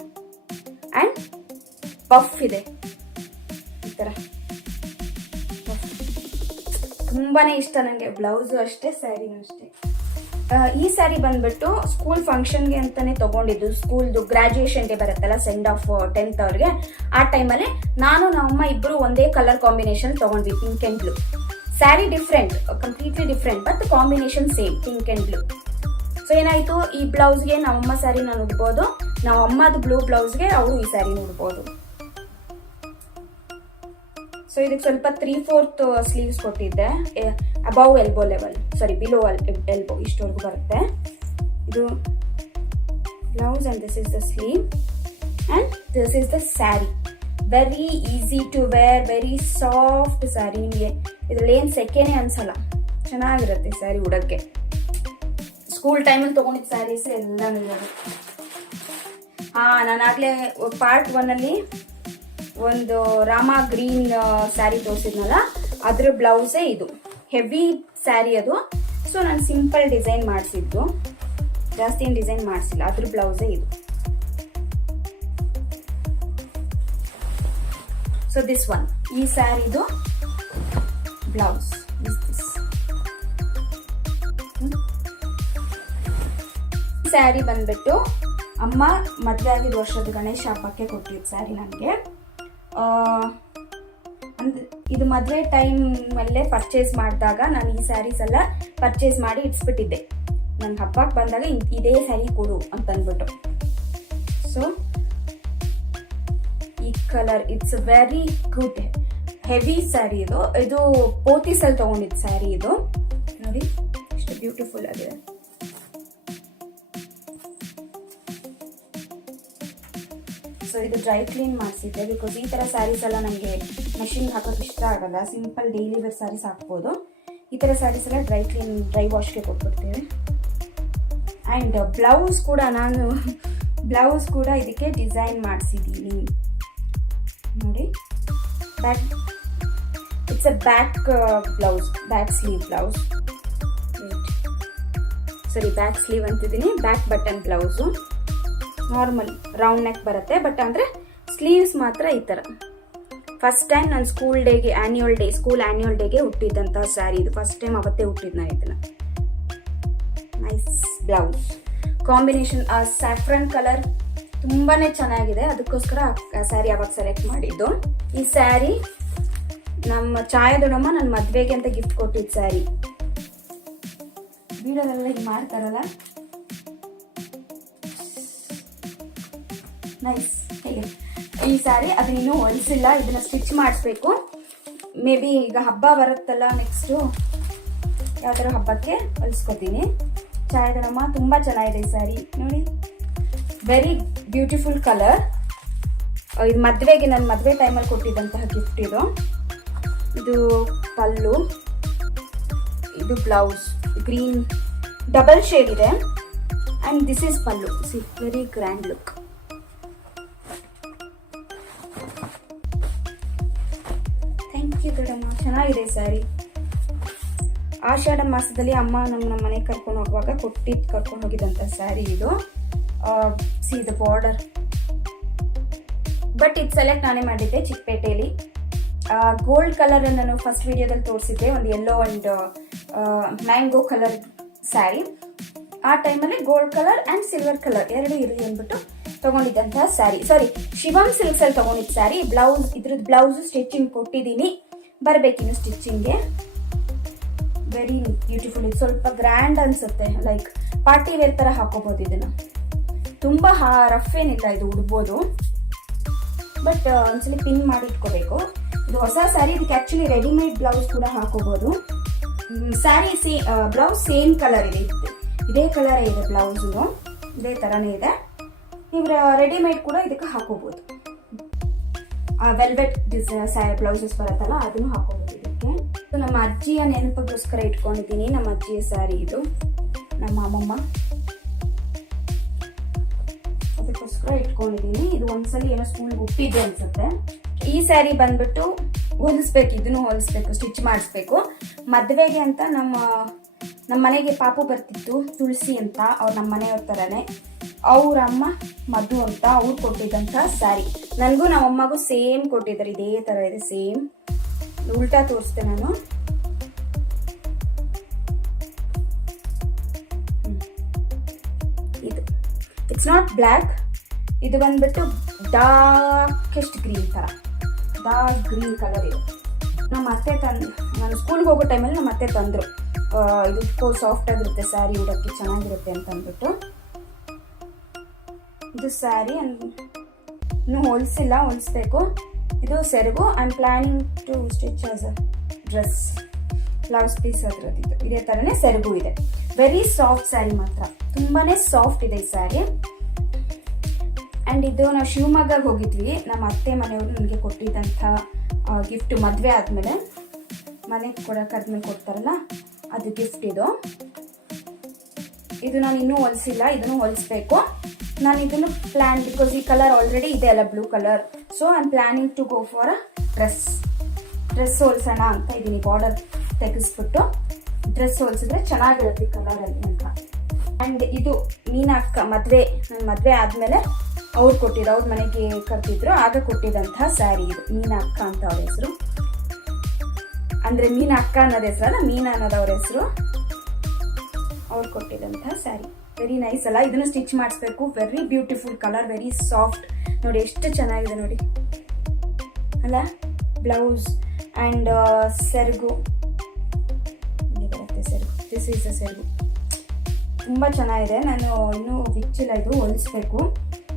ಆ್ಯಂಡ್ ಪಫ್ ಇದೆ ಈ ಥರ. ತುಂಬಾನೇ ಇಷ್ಟ ನನಗೆ. ಬ್ಲೌಸು ಅಷ್ಟೇ, ಸ್ಯಾರಿನೂ ಅಷ್ಟೇ. ಈ ಸ್ಯಾರಿ ಬಂದ್ಬಿಟ್ಟು ಸ್ಕೂಲ್ ಫಂಕ್ಷನ್ಗೆ ಅಂತಾನೆ ತಗೊಂಡಿದ್ದು. ಸ್ಕೂಲ್ದು ಗ್ರಾಜುಯೇಷನ್ ಡೇ ಬರುತ್ತಲ್ಲ, ಸೆಂಡ್ ಆಫ್ 10th ಅವ್ರಿಗೆ. ಆ ಟೈಮಲ್ಲಿ ನಾನು ನಮ್ಮಮ್ಮ ಇಬ್ಬರು ಒಂದೇ ಕಲರ್ ಕಾಂಬಿನೇಷನ್ ತಗೊಂಡ್ವಿ, pink and blue. Sari different, completely different, but combination same, pink and blue. So ಏನಾಯ್ತು, ಈ ಬ್ಲೌಸ್ಗೆ ನಮ್ಮಮ್ಮ ಸ್ಯಾರಿ ನಾನು ಉಡ್ಬೋದು, ನಾವು ಅಮ್ಮದು ಬ್ಲೂ ಬ್ಲೌಸ್ಗೆ ಅವರು ಈ ಸ್ಯಾರಿನ ಉಡ್ಬೋದು. ಸೊ ಇದಕ್ಕೆ ಸ್ವಲ್ಪ 3/4 ಸ್ಲೀವ್ಸ್ ಕೊಟ್ಟಿದ್ದೆ, above elbow level, below elbow ಇಷ್ಟವರೆಗೂ ಬರುತ್ತೆ. ಇದು blouse and this is the sleeve and this is the sari. Very easy to wear, very soft sari. ನಿಮಗೆ ಇದ್ರಲ್ಲಿ ಏನು ಸೆಕೆನೇ ಅನ್ಸಲ್ಲ, ಚೆನ್ನಾಗಿರುತ್ತೆ ಸ್ಯಾರಿ ಉಡೋಕ್ಕೆ. ಸ್ಕೂಲ್ ಟೈಮಲ್ಲಿ ತೊಗೊಂಡಿದ್ದ ಸ್ಯಾರೀಸ್ ಎಲ್ಲ ನಾನು ಆಗಲೇ ಪಾರ್ಟ್ 1ಅಲ್ಲಿ ಒಂದು ರಾಮ ಗ್ರೀನ್ ಸ್ಯಾರಿ ತೋರಿಸಿದ್ನಲ್ಲ, ಅದ್ರ ಬ್ಲೌಸೇ ಇದು. ಹೆವಿ ಸ್ಯಾರಿ ಅದು. ಸೊ ನಾನು ಸಿಂಪಲ್ ಡಿಸೈನ್ ಮಾಡಿಸಿದ್ದು, ಜಾಸ್ತಿ ಏನು ಡಿಸೈನ್ ಮಾಡಿಸಿಲ್ಲ. ಅದ್ರ ಬ್ಲೌಸೇ ಇದು. ಸೊ ದಿಸ್ ಒನ್, ಈ ಸ್ಯಾರಿದು ಬ್ಲೌಸ್ ಇಸ್ ದಿಸ್. ಸ್ಯಾರಿ ಬಂದ್ಬಿಟ್ಟು ಅಮ್ಮ ಮದುವೆ ಆಗಿದ ವರ್ಷದ ಗಣೇಶ ಹಬ್ಬಕ್ಕೆ ಕೊಟ್ಟಿದ್ದು ಸ್ಯಾರಿ ನನಗೆ. ಇದು ಮದುವೆ ಟೈಮಲ್ಲೇ ಪರ್ಚೇಸ್ ಮಾಡಿದಾಗ ನಾನು ಈ ಸ್ಯಾರೀಸ್ ಎಲ್ಲ ಪರ್ಚೇಸ್ ಮಾಡಿ ಇಟ್ಸ್ಬಿಟ್ಟಿದ್ದೆ. ನನ್ನ ಹಬ್ಬಕ್ಕೆ ಬಂದಾಗ ಇದೇ ಸ್ಯಾರಿ ಕೊಡು ಅಂತಂದ್ಬಿಟ್ಟು. ಸೊ ಈ colour it's very good, heavy sari ಇದು. ಇದು ಪೋತಿಸಲ್ಲಿ ತೊಗೊಂಡಿದ್ದು ಸ್ಯಾರಿ ಇದು. ನೋಡಿ ಎಷ್ಟು ಬ್ಯೂಟಿಫುಲ್ ಆಗಿದೆ. ಸೊ ಇದು ಡ್ರೈ ಕ್ಲೀನ್ ಮಾಡಿಸಿದ್ದೆ, ಬಿಕಾಸ್ ಈ ಥರ ಸ್ಯಾರೀಸ್ ಎಲ್ಲ ನನಗೆ ಮೆಷಿನ್ಗೆ ಹಾಕೋಕೆ ಇಷ್ಟ ಆಗಲ್ಲ. ಸಿಂಪಲ್ ಡೈಲಿ ವೇರ್ ಸ್ಯಾರೀಸ್ ಹಾಕ್ಬೋದು. ಈ ಥರ ಸ್ಯಾರೀಸ್ ಎಲ್ಲ ಡ್ರೈ ವಾಶ್ಗೆ ಕೊಟ್ಬಿಡ್ತೀವಿ. ಆ್ಯಂಡ್ ಬ್ಲೌಸ್ ಕೂಡ ಇದಕ್ಕೆ ಡಿಸೈನ್ ಮಾಡಿಸಿದ್ದೀನಿ ನೋಡಿ. It's a back blouse, back sleeve blouse. Back sleeve ಅಂತಿದ್ದೀನಿ. Back button blouse, normal round neck ಬರುತ್ತೆ. ಬಟ್ ಅಂದರೆ ಸ್ಲೀವ್ಸ್ ಮಾತ್ರ ಈ ಥರ. ಫಸ್ಟ್ ಟೈಮ್ ನಾನು ಸ್ಕೂಲ್ ಆ್ಯನ್ಯುವಲ್ ಡೇಗೆ ಹುಟ್ಟಿದ್ದಂತಹ ಸ್ಯಾರಿ ಇದು. ಫಸ್ಟ್ ಟೈಮ್ ಅವತ್ತೇ ಹುಟ್ಟಿದ್ದು ನಾನು ಇದನ್ನು. Nice blouse combination. Saffron colour ತುಂಬಾ ಚೆನ್ನಾಗಿದೆ, ಅದಕ್ಕೋಸ್ಕರ ಆ ಸ್ಯಾರಿ ಅವಾಗ ಸೆಲೆಕ್ಟ್ ಮಾಡಿದ್ದು. ಈ ಸ್ಯಾರಿ ನಮ್ಮ ಛಾಯಾದೊಡಮ್ಮ ನನ್ನ ಮದುವೆಗೆ ಅಂತ ಗಿಫ್ಟ್ ಕೊಟ್ಟಿದ್ದು ಸ್ಯಾರಿ. ವಿಡಿಯೋದೆಲ್ಲ ಈಗ ಮಾಡ್ತಾರಲ್ಲ, ನೈಸ್. ಹೇಗೆ ಈ ಸ್ಯಾರಿ ಅದನ್ನ ಇನ್ನೂ ಹೊಲಿಸಿಲ್ಲ, ಇದನ್ನ ಸ್ಟಿಚ್ ಮಾಡಿಸ್ಬೇಕು. ಮೇ ಬಿ ಈಗ ಹಬ್ಬ ಬರುತ್ತಲ್ಲ, ನೆಕ್ಸ್ಟು ಯಾವ್ದಾರು ಹಬ್ಬಕ್ಕೆ ಹೊಲಿಸ್ಕೊತೀನಿ. ಛಾಯಾಗ್ರಾಮ ತುಂಬ ಚೆನ್ನಾಗಿದೆ ಈ ಸ್ಯಾರಿ ನೋಡಿ, ವೆರಿ ಬ್ಯೂಟಿಫುಲ್ ಕಲರ್. ಇದು ಮದುವೆಗೆ, ನನ್ನ ಮದುವೆ ಟೈಮಲ್ಲಿ ಕೊಟ್ಟಿದ್ದಂತಹ ಗಿಫ್ಟ್ ಇದು. ಇದು ಪಲ್ಲು, ಇದು ಬ್ಲೌಸ್ ಗ್ರೀನ್ ಡಬಲ್ ಶೇಡ್ ಇದೆ, and this is pallu. See very grand look. Thank you ದೊಡ್ಡಮ್ಮ, ಚೆನ್ನಾಗಿದೆ ಸ್ಯಾರಿ. ಆಷಾಢ ಮಾಸದಲ್ಲಿ ಅಮ್ಮ ನಮ್ಮ ಮನೆಗೆ ಕರ್ಕೊಂಡು ಹೋಗುವಾಗ ಕರ್ಕೊಂಡು ಹೋಗಿದ್ದಂಥ ಸ್ಯಾರಿ ಇದು. ಸಿ ದ ಬಾರ್ಡರ್, ಬಟ್ ಇದು ಸೆಲೆಕ್ಟ್ ನಾನೇ ಮಾಡಿದ್ದೆ ಚಿಕ್ಕಪೇಟೆಯಲ್ಲಿ. ಗೋಲ್ಡ್ ಕಲರ್ ನಾನು ಫಸ್ಟ್ ವಿಡಿಯೋದಲ್ಲಿ ತೋರಿಸಿದ್ದೆ, ಒಂದು yellow and mango colour sari. ಆ ಟೈಮಲ್ಲಿ gold colour and silver colour ಎರಡು ಇರಲಿ ಅಂದ್ಬಿಟ್ಟು ತೊಗೊಂಡಿದ್ದಂತಹ ಸ್ಯಾರಿ. ಸಾರಿ, ಶಿವಮ್ ಸಿಲ್ಕ್ಸಲ್ಲಿ ತೊಗೊಂಡಿದ್ದ ಸ್ಯಾರಿ. ಬ್ಲೌಸ್, ಇದ್ರದ್ದು ಬ್ಲೌಸು ಸ್ಟಿಚಿಂಗ್ ಕೊಟ್ಟಿದ್ದೀನಿ, ಬರಬೇಕಿನ್ನು ಸ್ಟಿಚಿಂಗ್ಗೆ. Very beautiful. ಇದು ಸ್ವಲ್ಪ ಗ್ರ್ಯಾಂಡ್ ಅನಿಸುತ್ತೆ, ಲೈಕ್ ಪಾರ್ಟಿ ವೇರ್ ಥರ ಹಾಕೋಬೋದು ಇದನ್ನು. ತುಂಬ ರಫ್ ಏನಿಲ್ಲ, ಇದು ಉಡ್ಬೋದು, ಬಟ್ ಒಂದ್ಸಲಿ ಪಿನ್ ಮಾಡಿ ಇಟ್ಕೋಬೇಕು. ಇದು ಹೊಸ ಸ್ಯಾರಿ, ಇದಕ್ಕೆ ಆ್ಯಕ್ಚುಲಿ ರೆಡಿಮೇಡ್ ಬ್ಲೌಸ್ ಕೂಡ ಹಾಕೋಬೋದು. ಸ್ಯಾರಿ ಬ್ಲೌಸ್ ಸೇಮ್ ಕಲರ್ ಇದೆ, ಇದೇ ಕಲರೇ ಇದೆ ಬ್ಲೌಸು, ಇದೇ ಥರನೇ ಇದೆ. ನೀವು ರೆಡಿಮೇಡ್ ಕೂಡ ಇದಕ್ಕೆ ಹಾಕೋಬೋದು. ವೆಲ್ವೆಟ್ ಬ್ಲೌಸಸ್ ಬರುತ್ತಲ್ಲ, ಅದನ್ನು ಹಾಕೋಬೋದು ಇದಕ್ಕೆ. ನಮ್ಮ ಅಜ್ಜಿಯ ನೆನಪಿಗೋಸ್ಕರ ಇಟ್ಕೊಂಡಿದ್ದೀನಿ, ನಮ್ಮ ಅಜ್ಜಿಯ ಸ್ಯಾರಿ ಇದು, ನಮ್ಮ ಅಮ್ಮಮ್ಮ ಅದಕ್ಕೋಸ್ಕರ ಇಟ್ಕೊಂಡಿದ್ದೀನಿ. ಇದು ಒಂದ್ಸಲಿ ಏನೋ ಸ್ಕೂಲ್ಗೆ ಉಟ್ಟಿದೆ ಅನ್ಸುತ್ತೆ. ಈ ಸ್ಯಾರಿ ಬಂದ್ಬಿಟ್ಟು ಹೊಲಿಸ್ಬೇಕು, ಇದನ್ನು ಹೊಲಿಸ್ಬೇಕು, ಸ್ಟಿಚ್ ಮಾಡಿಸ್ಬೇಕು. ಮದುವೆಗೆ ಅಂತ ನಮ್ಮ ಮನೆಗೆ ಪಾಪು ಬರ್ತಿತ್ತು, ತುಳಸಿ ಅಂತ, ಅವ್ರು ನಮ್ಮ ಮನೆಯವ್ರ ಥರನೇ. ಅವ್ರ ಅಮ್ಮ ಮಧು ಅಂತ, ಅವ್ರು ಕೊಟ್ಟಿದ್ದಂಥ ಸ್ಯಾರಿ. ನನಗೂ ನಮ್ಮ ಅಮ್ಮಗೂ ಸೇಮ್ ಕೊಟ್ಟಿದ್ದಾರೆ, ಇದೇ ಥರ ಇದೆ ಸೇಮ್. ಉಲ್ಟಾ ತೋರಿಸ್ತೆ ನಾನು. ಇದು ಇಟ್ಸ್ ನಾಟ್ ಬ್ಲ್ಯಾಕ್, ಇದು ಬಂದ್ಬಿಟ್ಟು ಡಾರ್ಕೆಸ್ಟ್ ಗ್ರೀನ್ ಥರ, ಡಾರ್ಕ್ ಗ್ರೀನ್ ಕಲರ್ ಇದೆ. ನಮ್ಮ ಅತ್ತೆ ನಾನು ಸ್ಕೂಲ್ಗೆ ಹೋಗೋ ಟೈಮಲ್ಲಿ ನಮ್ಮ ಅತ್ತೆ ತಂದರು, ಇದು ಸಾಫ್ಟ್ ಆಗಿರುತ್ತೆ ಸ್ಯಾರಿ, ಉಡೋಕ್ಕೆ ಚೆನ್ನಾಗಿರುತ್ತೆ ಅಂತ ಅಂದ್ಬಿಟ್ಟು. ಇದು ಸ್ಯಾರಿ ಇನ್ನೂ ಹೊಲಿಸ್ಬೇಕು. ಇದು ಸೆರಗು. I am planning to stitch as a dress, blouse piece ಅದ್ರದ್ದು ಇದೇ ಥರನೇ ಸೆರಗು ಇದೆ. ವೆರಿ ಸಾಫ್ಟ್ ಸ್ಯಾರಿ, ಮಾತ್ರ ತುಂಬಾ ಸಾಫ್ಟ್ ಇದೆ ಈ ಸ್ಯಾರಿ. ಆ್ಯಂಡ್ ಇದು ನಾವು ಶಿವಮೊಗ್ಗಗೆ ಹೋಗಿದ್ವಿ, ನಮ್ಮ ಅತ್ತೆ ಮನೆಯವರು ನನಗೆ ಕೊಟ್ಟಿದ್ದಂಥ ಗಿಫ್ಟ್. ಮದುವೆ ಆದಮೇಲೆ ಮನೆಗೆ ಕರೆದ್ಮೇಲೆ ಕೊಡ್ತಾರಲ್ಲ, ಅದು ಗಿಫ್ಟ್ ಇದು. ಇದು ನಾನು ಇನ್ನೂ ಹೊಲಿಸಿಲ್ಲ, ಇದನ್ನು ಹೊಲಿಸ್ಬೇಕು. ನಾನು ಇದನ್ನು ಬಿಕಾಸ್ ಈ ಕಲರ್ ಆಲ್ರೆಡಿ ಇದೆ ಅಲ್ಲ, blue colour. So I am planning to go for a dress ಹೊಲ್ಸೋಣ ಅಂತ ಇದ್ದೀನಿ. ಬಾರ್ಡರ್ ತೆಗೆಸ್ಬಿಟ್ಟು ಡ್ರೆಸ್ ಹೊಲ್ಸಿದ್ರೆ ಚೆನ್ನಾಗಿರುತ್ತೆ ಈ ಕಲರಲ್ಲಿ ಅಂತ. ಆ್ಯಂಡ್ ಇದು ಮೀನಕ್ಕ ನನ್ನ ಮದುವೆ ಆದಮೇಲೆ ಅವ್ರು ಕೊಟ್ಟಿದ್ದು, ಅವ್ರ ಮನೆಗೆ ಕರ್ತಿದ್ರು, ಆಗ ಕೊಟ್ಟಿದ್ದಂತಹ ಸ್ಯಾರಿ ಇದು. ಮೀನಕ್ಕ ಅಂತ ಅವ್ರ ಹೆಸರು, ಅಂದರೆ ಮೀನಕ್ಕ ಅನ್ನೋದು ಹೆಸರಲ್ಲ, ಮೀನಾ ಅನ್ನೋದು ಅವ್ರ ಹೆಸರು. ಅವ್ರು ಕೊಟ್ಟಿದ್ದಂತಹ ಸ್ಯಾರಿ ವೆರಿ ನೈಸ್ ಅಲ್ಲ. ಇದನ್ನು ಸ್ಟಿಚ್ ಮಾಡಿಸ್ಬೇಕು. Very beautiful colour, very soft. ನೋಡಿ ಎಷ್ಟು ಚೆನ್ನಾಗಿದೆ ನೋಡಿ ಅಲ್ಲ. ಬ್ಲೌಸ್ ಆ್ಯಂಡ್ ಸೆರಗು ಬರುತ್ತೆ, ಸೆರಗು. ದಿಸ್ ಈಸ್ ಅ ಸೆರಗು, ತುಂಬ ಚೆನ್ನಾಗಿದೆ. ನಾನು ಇನ್ನೂ ಬಿಚ್ಚಿಲ್ಲ, ಇದು ಹೊಲಿಸ್ಬೇಕು.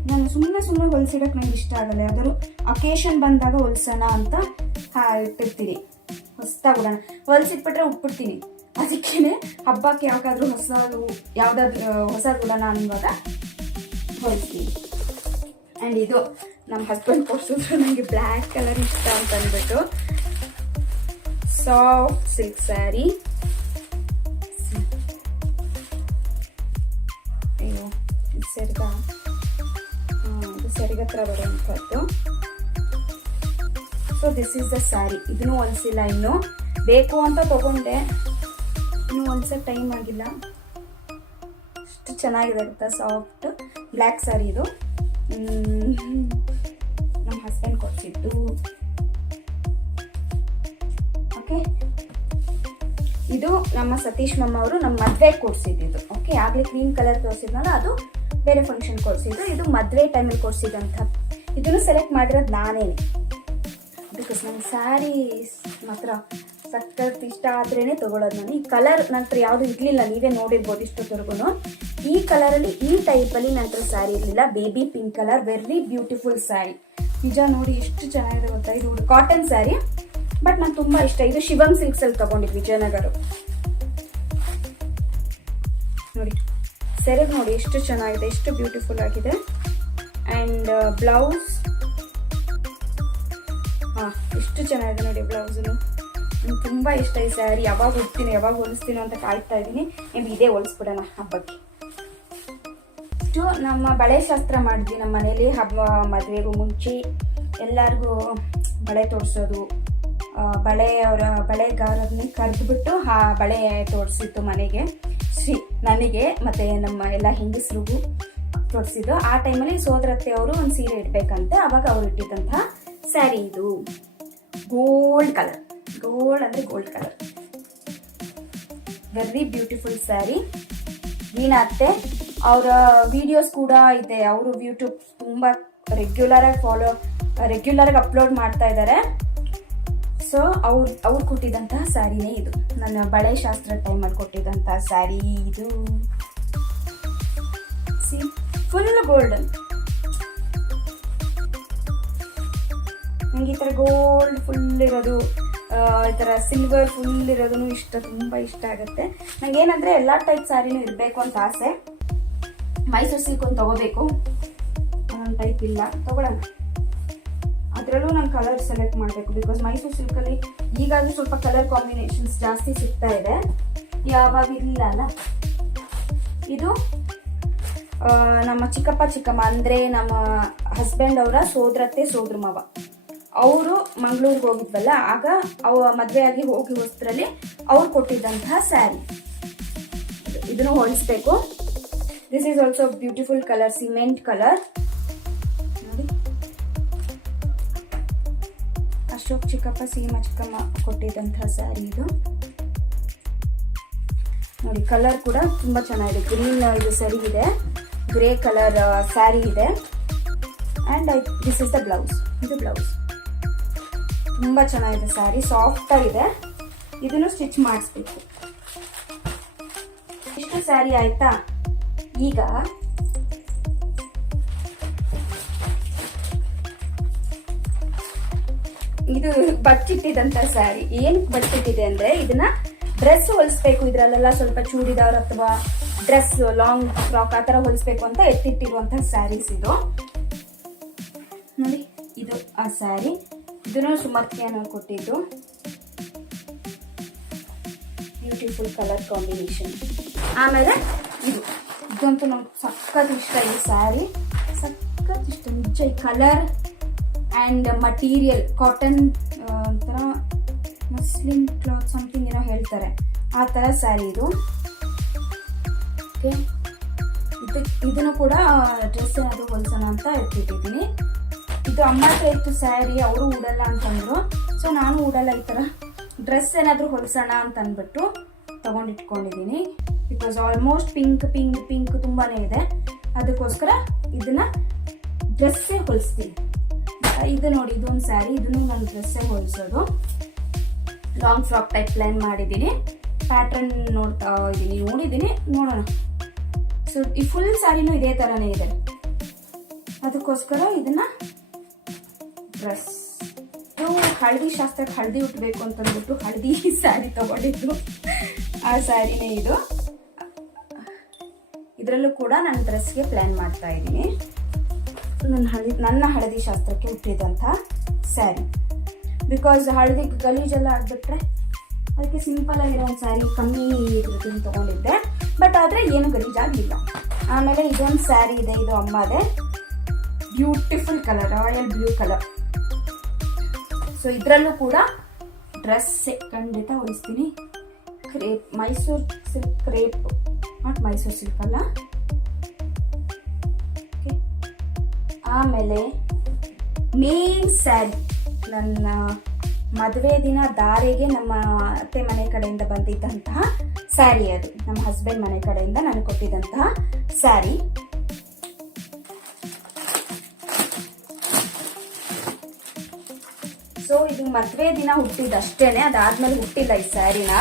ನಾನು ಸುಮ್ಮನೆ ಹೊಲಿಸಿಡೋಕೆ ನನಗೆ ಇಷ್ಟ ಆಗಲ್ಲ. ಯಾವ್ದಾದ್ರು ಅಕೇಶನ್ ಬಂದಾಗ ಹೊಲ್ಸೋಣ ಅಂತ ಇಟ್ಟಿರ್ತೀನಿ, ಹೊಸ್ದಾಗಿ ಉಡೋಣ. ಹೊಲಿಸಿಟ್ಬಿಟ್ರೆ ಉಟ್ಬಿಡ್ತೀನಿ, ಅದಕ್ಕೇ ಹಬ್ಬಕ್ಕೆ ಯಾವಾಗಾದ್ರೂ ಹೊಸದು ಉಡೋಣ ಅನ್ನುವಾಗ ಹೊಲಿಸ್ತೀನಿ. ಆ್ಯಂಡ್ ಇದು ನಮ್ಮ ಹಸ್ಬೆಂಡ್ ಕೊಡ್ಸಿದ್ರು, ನನಗೆ ಬ್ಲ್ಯಾಕ್ ಕಲರ್ ಇಷ್ಟ ಅಂತ ಅಂದ್ಬಿಟ್ಟು. Soft silk sari. ಅಯ್ಯೋ ಸೆರಗ ಹತ್ರ ಬರುವಂಥದ್ದು. So this is the sari. ಇದನ್ನು ಹೊಲಿಸಿಲ್ಲ, ಇನ್ನು ಬೇಕು ಅಂತ ತಗೊಂಡೆ, ಇನ್ನೂ ಹೊಲ್ಸೋ ಟೈಮ್ ಆಗಿಲ್ಲ. ಅಷ್ಟು ಚೆನ್ನಾಗಿದೆ ಗೊತ್ತಾ, ಸಾಫ್ಟ್ ಬ್ಲ್ಯಾಕ್ ಸ್ಯಾರಿ ಇದು. ನಮ್ಮ ಹಸ್ಬೆಂಡ್ ಕೊಡ್ಸಿದ್ದು. ಓಕೆ, ಇದು ನಮ್ಮ ಸತೀಶ್ ಮಮ್ಮ ಅವರು ನಮ್ಮ ಮದುವೆ ಕೊಡ್ಸಿದ್ದು. ಓಕೆ, ಆಗಲೇ ಕ್ರೀಮ್ ಕಲರ್ ತೋರಿಸಿದ್ನಲ್ಲ, ಅದು ಬೇರೆ ಫಂಕ್ಷನ್ ಕೊಡ್ಸಿದ್ದು. ಇದು ಮದುವೆ ಟೈಮಲ್ಲಿ ಕೊಡ್ಸಿದಂಥ. ಇದನ್ನು ಸೆಲೆಕ್ಟ್ ಮಾಡಿರೋದು ನಾನೇನೆ. ಬಿಕಾಸ್ ನಂಗೆ ಸ್ಯಾರಿ ಮಾತ್ರ ಸಖತ್ ಇಷ್ಟ ಆದ್ರೇ ತೊಗೊಳೋದು ನಾನು. ಈ ಕಲರ್ ನನ್ನ ಹತ್ರ ಯಾವುದು ಇರಲಿಲ್ಲ, ನೀವೇ ನೋಡಿರ್ಬೋದು ಇಷ್ಟೊತ್ತವರೆಗೂ. ಈ ಕಲರಲ್ಲಿ ಈ ಟೈಪಲ್ಲಿ ನನ್ನ ಹತ್ರ ಸ್ಯಾರಿ ಇರಲಿಲ್ಲ. Baby pink colour, very beautiful sari. ನಿಜ ನೋಡಿ ಎಷ್ಟು ಚೆನ್ನಾಗಿದೆ ಗೊತ್ತಾ. ಇದು ಕಾಟನ್ ಸ್ಯಾರಿ, ಬಟ್ ನಂಗೆ ತುಂಬ ಇಷ್ಟ. ಇದು ಶಿವಮ್ ಸಿಲ್ಕ್ಸಲ್ಲಿ ತೊಗೊಂಡಿದ್ದು ವಿಜಯನಗರ. ನೋಡಿ ಸೆರೆಗೆ ನೋಡಿ ಎಷ್ಟು ಚೆನ್ನಾಗಿದೆ, ಎಷ್ಟು ಬ್ಯೂಟಿಫುಲ್ ಆಗಿದೆ. ಆ್ಯಂಡ್ ಬ್ಲೌಸ್ ಎಷ್ಟು ಚೆನ್ನಾಗಿದೆ ನೋಡಿ ಬ್ಲೌಸು. ನಂಗೆ ತುಂಬ ಇಷ್ಟ ಈ ಸ್ಯಾರಿ. ಯಾವಾಗ ಉಡ್ತೀನಿ ಯಾವಾಗ ಹೊಲಿಸ್ತೀನೋ ಅಂತ ಕಾಯ್ತಾ ಇದ್ದೀನಿ. ಇದೇ ಹೊಲಿಸ್ಬಿಡೋಣ ಹಬ್ಬಕ್ಕೆ. ಇಷ್ಟು ನಮ್ಮ ಬಳೆ ಶಾಸ್ತ್ರ ಮಾಡಿದ್ವಿ ನಮ್ಮ ಮನೇಲಿ. ಹಬ್ಬ ಮದುವೆಗೂ ಮುಂಚೆ ಎಲ್ಲರಿಗೂ ಬಳೆ ತೋರಿಸೋದು, ಅವರ ಬಳೆಗಾರರನ್ನ ಕರೆದುಬಿಟ್ಟು ಬಳೆ ತೋರಿಸಿತ್ತು ಮನೆಗೆ, ನನಗೆ ಮತ್ತು ನಮ್ಮ ಎಲ್ಲ ಹೆಂಗಸ್ರಿಗೂ ತೋರಿಸಿದ್ದು. ಆ ಟೈಮಲ್ಲಿ ಸೋದರತ್ತೆ ಅವರು ಒಂದು ಸೀರೆ ಇಡಬೇಕಂತೆ, ಆವಾಗ ಅವ್ರು ಇಟ್ಟಿದ್ದಂತಹ ಸ್ಯಾರಿ ಇದು. ಗೋಲ್ಡ್ ಕಲರ್, ಗೋಲ್ಡ್ ಅಂದರೆ gold colour, very beautiful sari. Veena ಅತ್ತೆ ಅವರ ವಿಡಿಯೋಸ್ ಕೂಡ ಇದೆ. ಅವರು ಯೂಟ್ಯೂಬ್ ತುಂಬ ರೆಗ್ಯುಲರಾಗಿ ಅಪ್ಲೋಡ್ ಮಾಡ್ತಾ ಇದ್ದಾರೆ. ಸೊ ಅವ್ರು ಕೊಟ್ಟಿದ್ದಂತಹ ಸ್ಯಾರಿನೇ ಇದು. ನನ್ನ ಬಳೆ ಶಾಸ್ತ್ರ ಟೈಮಲ್ಲಿ ಕೊಟ್ಟಿದ್ದಂತಹ ಸ್ಯಾರಿ ಇದು. C, full golden. ನಂಗೆ ಈ ಥರ ಗೋಲ್ಡ್ ಫುಲ್ ಇರೋದು, ಈ ಥರ ಸಿಲ್ವರ್ ಫುಲ್ ಇರೋದು ಇಷ್ಟ, ತುಂಬ ಇಷ್ಟ ಆಗುತ್ತೆ ನಂಗೆ. ಏನಂದರೆ ಎಲ್ಲ ಟೈಪ್ ಸ್ಯಾರಿನೂ ಇರಬೇಕು ಅಂತ ಆಸೆ. ಮೈಸೂರು ಸಿಲ್ಕ್ ಒಂದು ತೊಗೋಬೇಕು, ಒಂದೊಂದು ಟೈಪ್ ಇಲ್ಲ, ತೊಗೊಳ್ಳೋಣ. ಅದರಲ್ಲೂ ನಾನು ಕಲರ್ ಸೆಲೆಕ್ಟ್ ಮಾಡಬೇಕು. ಬಿಕಾಸ್ ಮೈಸೂರು ಸಿಲ್ಕಲ್ಲಿ ಈಗಾಗಲೂ ಸ್ವಲ್ಪ ಕಲರ್ ಕಾಂಬಿನೇಷನ್ಸ್ ಜಾಸ್ತಿ ಸಿಗ್ತಾ ಇದೆ, ಯಾವಾಗ ಇರಲಿಲ್ಲ ಅಲ್ಲ. ಇದು ನಮ್ಮ ಚಿಕ್ಕಮ್ಮ ಅಂದರೆ ನಮ್ಮ ಹಸ್ಬೆಂಡ್ ಅವರ ಸೋದರತ್ತೆ ಸೋದ್ರ ಮಾವ, ಅವರು ಮಂಗಳೂರಿಗೆ ಹೋಗಿದ್ವಲ್ಲ, ಆಗ ಮದುವೆಯಾಗಿ ಹೋಗಿ ಹೊಸದ್ರಲ್ಲಿ ಅವ್ರು ಕೊಟ್ಟಿದ್ದಂತಹ ಸ್ಯಾರಿ. ಇದನ್ನು ಹೋಲಿಸ್ಬೇಕು. This is also beautiful colour, cement colour ನೋಡಿ. ಅಶೋಕ್ ಚಿಕ್ಕಪ್ಪ ಚಿಕ್ಕಮ್ಮ ಕೊಟ್ಟಿದ್ದಂತಹ ಸ್ಯಾರಿ ಇದು ನೋಡಿ. ಕಲರ್ ಕೂಡ ತುಂಬ ಚೆನ್ನಾಗಿದೆ. ಗ್ರೀನ್ ಇದು ಸರಿ ಇದೆ, ಗ್ರೇ ಕಲರ್ ಸ್ಯಾರಿ ಇದೆ. And this is the blouse. ಇದು ಬ್ಲೌಸ್ ತುಂಬ ಚೆನ್ನಾಗಿದೆ ಸ್ಯಾರಿ, ಸಾಫ್ಟ್ ಆಗಿದೆ. ಇದನ್ನು ಸ್ಟಿಚ್ ಮಾಡಿಸ್ಬೇಕು. ಇಷ್ಟು ಸ್ಯಾರಿ ಆಯ್ತಾ. ಈಗ ಇದು ಬಚ್ಚಿಟ್ಟಿದಂತ ಸ್ಯಾರಿ. ಏನ್ ಬಚ್ಚಿಟ್ಟಿದೆ ಅಂದ್ರೆ, ಇದನ್ನ ಡ್ರೆಸ್ ಹೊಲಿಸ್ಬೇಕು. ಇದ್ರಲ್ಲೆಲ್ಲ ಸ್ವಲ್ಪ ಚೂಡಿದಾರ್ ಅಥವಾ ಡ್ರೆಸ್, ಲಾಂಗ್ ಫ್ರಾಕ್ ಆ ಥರ ಹೊಲಿಸ್ಬೇಕು ಅಂತ ಎತ್ತಿಟ್ಟಿರುವಂತಹ ಸ್ಯಾರೀಸ್ ಇದು ನೋಡಿ. ಇದು ಆ ಸ್ಯಾರಿ. ಇದನ್ನು ಸುಮರ್ತಿಯನ್ನು ಕೊಟ್ಟಿದ್ದು. Beautiful colour combination. ಆಮೇಲೆ ಇದಂತೂ ನಮ್ಗೆ ಸಖತ್ ಇಷ್ಟ. ಈ ಸ್ಯಾರಿ ಸಖತ್ ಇಷ್ಟ ನಿಜ. ಈ ಕಲರ್ ಆ್ಯಂಡ್ ಮಟೀರಿಯಲ್ ಕಾಟನ್ ಒಂಥರ ಮಸ್ಲಿನ್ ಕ್ಲಾತ್ ಸಮಥಿಂಗ್ ಏನೋ ಹೇಳ್ತಾರೆ, ಆ ಥರ ಸ್ಯಾರಿ ಇದು. ಓಕೆ, ಇದನ್ನು ಕೂಡ ಡ್ರೆಸ್ ಏನಾದರೂ ಹೊಲಿಸೋಣ ಅಂತ ಎತ್ತಿಟ್ಟಿದ್ದೀನಿ. ಇದು ಅಮ್ಮ ಹತ್ರ ಇತ್ತು ಸ್ಯಾರಿ, ಅವರು ಉಡಲ್ಲ ಅಂತಂದರು. ಸೊ ನಾನು ಉಡಲ್ಲ, ಈ ಥರ ಡ್ರೆಸ್ ಏನಾದರೂ ಹೊಲಿಸೋಣ ಅಂತ ಅಂದ್ಬಿಟ್ಟು ತೊಗೊಂಡಿಟ್ಕೊಂಡಿದ್ದೀನಿ. ಬಿಕಾಸ್ ಆಲ್ಮೋಸ್ಟ್ ಪಿಂಕ್ ತುಂಬಾ ಇದೆ. ಅದಕ್ಕೋಸ್ಕರ ಇದನ್ನು ಡ್ರೆಸ್ಸೇ ಹೊಲಿಸ್ತೀನಿ. ಇದು ನೋಡಿ, ಇದೊಂದು ಸ್ಯಾರಿ, ಇದನ್ನು ನಾನು ಡ್ರೆಸ್ಸೇ ಹೊಲಿಸೋದು. ಲಾಂಗ್ ಫ್ರಾಕ್ ಟೈಪ್ ಪ್ಲ್ಯಾನ್ ಮಾಡಿದ್ದೀನಿ. ಪ್ಯಾಟ್ರನ್ ನೋಡ್ತಾ ಇದ್ದೀನಿ, ನೋಡಿದ್ದೀನಿ, ನೋಡೋಣ. ಸೊ ಈ ಫುಲ್ ಸ್ಯಾರಿನೂ ಇದೇ ಥರನೇ ಇದೆ. ಅದಕ್ಕೋಸ್ಕರ ಇದನ್ನು ಡ್ರೆಸ್. ಹಳದಿ ಶಾಸ್ತ್ರಕ್ಕೆ ಹಳದಿ ಉಟ್ಬೇಕು ಅಂತಂದ್ಬಿಟ್ಟು ಹಳದಿ ಸ್ಯಾರಿ ತಗೊಂಡಿದ್ದು, ಆ ಸ್ಯಾರಿನೇ ಇದು. ಇದರಲ್ಲೂ ಕೂಡ ನಾನು ಡ್ರೆಸ್ಗೆ ಪ್ಲ್ಯಾನ್ ಮಾಡ್ತಾ ಇದ್ದೀನಿ. ನನ್ನ ಹಳದಿ ಶಾಸ್ತ್ರಕ್ಕೆ ಹುಟ್ಟಿದಂಥ ಸ್ಯಾರಿ. ಬಿಕಾಸ್ ಹಳದಿ ಗಲೀಜೆಲ್ಲ ಆಗಿಬಿಟ್ರೆ ಅದಕ್ಕೆ ಸಿಂಪಲ್ ಆಗಿರೋ ಒಂದು ಸ್ಯಾರಿ ಕಮ್ಮಿ ಇದ್ರದ್ದು ತೊಗೊಂಡಿದ್ದೆ. ಬಟ್ ಆದರೆ ಏನು ಗಲೀಜಾಗಲಿಲ್ಲ. ಆಮೇಲೆ ಇದೊಂದು ಸ್ಯಾರಿ ಇದೆ, ಇದು ಅಮ್ಮದೇ. Beautiful colour, royal blue colour. So ಇದರಲ್ಲೂ ಕೂಡ ಡ್ರೆಸ್ಸೇ ಖಂಡಿತ ಹೊಲಿಸ್ತೀನಿ. Crepe, Mysore silk crepe, not Mysore silk ಅಲ್ಲ. ಓಕೆ, ಆಮೇಲೆ ಮೇನ್ ಸ್ಯಾರಿ, ನನ್ನ ಮದುವೆ ದಿನ ದಾರೆಗೆ ನಮ್ಮ ಅತ್ತೆ ಮನೆ ಕಡೆಯಿಂದ ಬಂದಿದ್ದಂತಹ ಸ್ಯಾರಿ. ಅದು ನಮ್ಮ ಹಸ್ಬೆಂಡ್ ಮನೆ ಕಡೆಯಿಂದ ನನಗೆ ಕೊಟ್ಟಿದ್ದಂತಹ ಸ್ಯಾರಿ. ಸೊ ಇದು ಮದುವೆ ದಿನ ಹುಟ್ಟಿದ್ದು ಅಷ್ಟೇನೆ, ಅದಾದ್ಮೇಲೆ ಹುಟ್ಟಿಲ್ಲ ಈ ಸ್ಯಾರಿನ.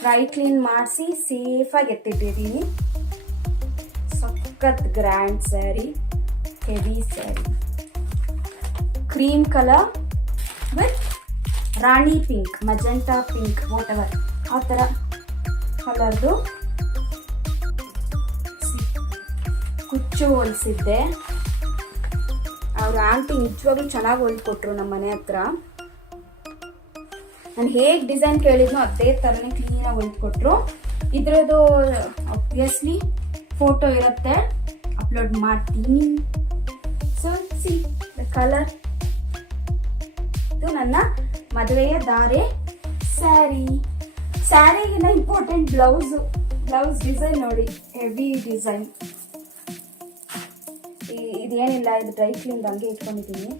ಡ್ರೈ ಕ್ಲೀನ್ ಮಾಡಿಸಿ ಸೇಫಾಗಿ ಎತ್ತಿಟ್ಟಿದ್ದೀನಿ. ಸಖತ್ grand sari, heavy sari, cream colour with rani pink, magenta pink, whatever ಆ ಥರ ಕಲರ್ದು ಕುಚ್ಚು ಹೊಲಿಸಿದ್ದೆ. ಅವ್ರ ಆಂಟಿ ನಿಜವಾಗ್ಲೂ ಚೆನ್ನಾಗಿ ಹೊಲ್ಕೊಟ್ರು ನಮ್ಮ ಮನೆ ಹತ್ರ. ನಾನು ಹೇಗೆ ಡಿಸೈನ್ ಕೇಳಿದ್ನೋ ಅದೇ ಥರನೇ ಕ್ಲೀನಾಗಿ ಹೊಲ್ಕೊಟ್ರು. ಇದ್ರದ್ದು ಆಬ್ವಿಯಸ್ಲಿ ಫೋಟೋ ಇರುತ್ತೆ, ಅಪ್ಲೋಡ್ ಮಾಡ್ತೀನಿ. So C the colour. ಇದು ನನ್ನ ಮದುವೆಯ ಧಾರೆ ಸ್ಯಾರಿ. ಸ್ಯಾರಿಗಿನ್ನ ಇಂಪಾರ್ಟೆಂಟ್ ಬ್ಲೌಸ್ ಡಿಸೈನ್ ನೋಡಿ, ಹೆವಿ ಡಿಸೈನ್. ಇದೇನಿಲ್ಲ, ಇದು ಡ್ರೈ ಕ್ಲೀನ್ ಹಂಗೆ ಇಟ್ಕೊಂಡಿದ್ದೀನಿ.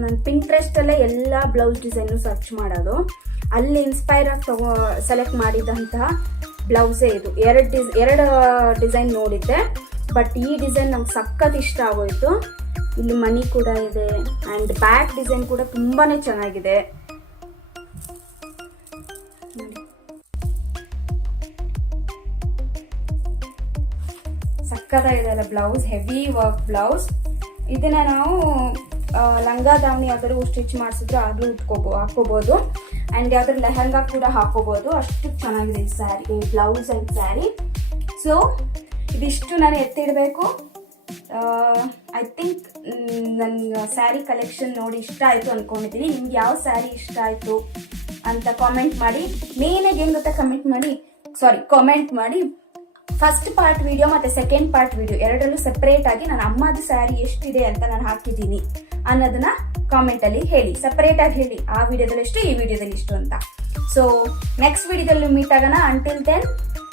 ನಾನು ಪಿಂಟ್ರೆಸ್ಟಲ್ಲೇ ಎಲ್ಲ ಬ್ಲೌಸ್ ಡಿಸೈನು ಸರ್ಚ್ ಮಾಡೋದು. ಅಲ್ಲಿ ಇನ್ಸ್ಪೈರ್ ಆಗಿ ಸೆಲೆಕ್ಟ್ ಮಾಡಿದಂತಹ ಬ್ಲೌಸೇ ಇದು. ಎರಡು ಡಿಸೈನ್ ನೋಡಿದ್ದೆ, ಬಟ್ ಈ ಡಿಸೈನ್ ನಮ್ಗೆ ಸಖತ್ ಇಷ್ಟ ಆಗೋಯ್ತು. ಇಲ್ಲಿ ಮನಿ ಕೂಡ ಇದೆ ಆ್ಯಂಡ್ ಬ್ಯಾಕ್ ಡಿಸೈನ್ ಕೂಡ ತುಂಬಾ ಚೆನ್ನಾಗಿದೆ. ಸಕ್ಕತ್ತಾಗಿದೆ ಅಲ್ಲ ಬ್ಲೌಸ್, ಹೆವಿ ವರ್ಕ್ ಬ್ಲೌಸ್. ಇದನ್ನ ನಾವು ಲಂಗ ದಾವಣಿ ಯಾವ್ದಾದ್ರು ಸ್ಟಿಚ್ ಮಾಡಿಸಿದ್ರೆ ಆಗಲೂ ಹಾಕೋಬಹುದು ಆ್ಯಂಡ್ ಯಾವ್ದಾದ್ರು ಲೆಹಂಗಾ ಕೂಡ ಹಾಕೋಬಹುದು. ಅಷ್ಟು ಚೆನ್ನಾಗಿದೆ ಈ ಸ್ಯಾರಿ, ಈ ಬ್ಲೌಸ್ ಆ್ಯಂಡ್ ಸ್ಯಾರಿ. ಸೊ ಇದಿಷ್ಟು ನಾನು ಎತ್ತಿಡಬೇಕು. ಐ ಥಿಂಕ್ ನನ್ನ ಸ್ಯಾರಿ ಕಲೆಕ್ಷನ್ ನೋಡಿ ಇಷ್ಟ ಆಯಿತು ಅಂದ್ಕೊಂಡಿದ್ದೀನಿ. ನಿಮ್ಗೆ ಯಾವ ಸ್ಯಾರಿ ಇಷ್ಟ ಆಯಿತು ಅಂತ ಕಾಮೆಂಟ್ ಮಾಡಿ. ಮೇನಾಗಿ ಏನು ಗೊತ್ತಾ, ಕಾಮೆಂಟ್ ಮಾಡಿ ಫಸ್ಟ್ ಪಾರ್ಟ್ ವಿಡಿಯೋ ಮತ್ತು ಸೆಕೆಂಡ್ ಪಾರ್ಟ್ ವಿಡಿಯೋ ಎರಡರಲ್ಲೂ ಸೆಪರೇಟ್ ಆಗಿ ನನ್ನ ಅಮ್ಮದ ಸ್ಯಾರಿ ಎಷ್ಟಿದೆ ಅಂತ ನಾನು ಹಾಕಿದ್ದೀನಿ ಅನ್ನೋದನ್ನ ಕಾಮೆಂಟಲ್ಲಿ ಹೇಳಿ, ಸೆಪರೇಟ್ ಆಗಿ ಹೇಳಿ. ಆ ವಿಡಿಯೋದಲ್ಲಿ ಎಷ್ಟು, ಈ ವಿಡಿಯೋದಲ್ಲಿ ಇಷ್ಟು ಅಂತ. ಸೊ ನೆಕ್ಸ್ಟ್ ವಿಡಿಯೋದಲ್ಲಿ ಮೀಟ್ ಆಗೋಣ. Until then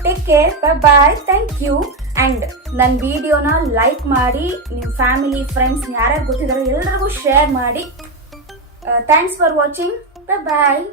take care, bye, thank you. And ನನ್ನ ವಿಡಿಯೋನ ಲೈಕ್ ಮಾಡಿ, ನಿಮ್ಮ ಫ್ಯಾಮಿಲಿ ಫ್ರೆಂಡ್ಸ್ ಯಾರ್ಯಾರು ಗೊತ್ತಿದ್ದಾರೋ ಎಲ್ಲರಿಗೂ ಶೇರ್ ಮಾಡಿ. Thanks for watching, bye.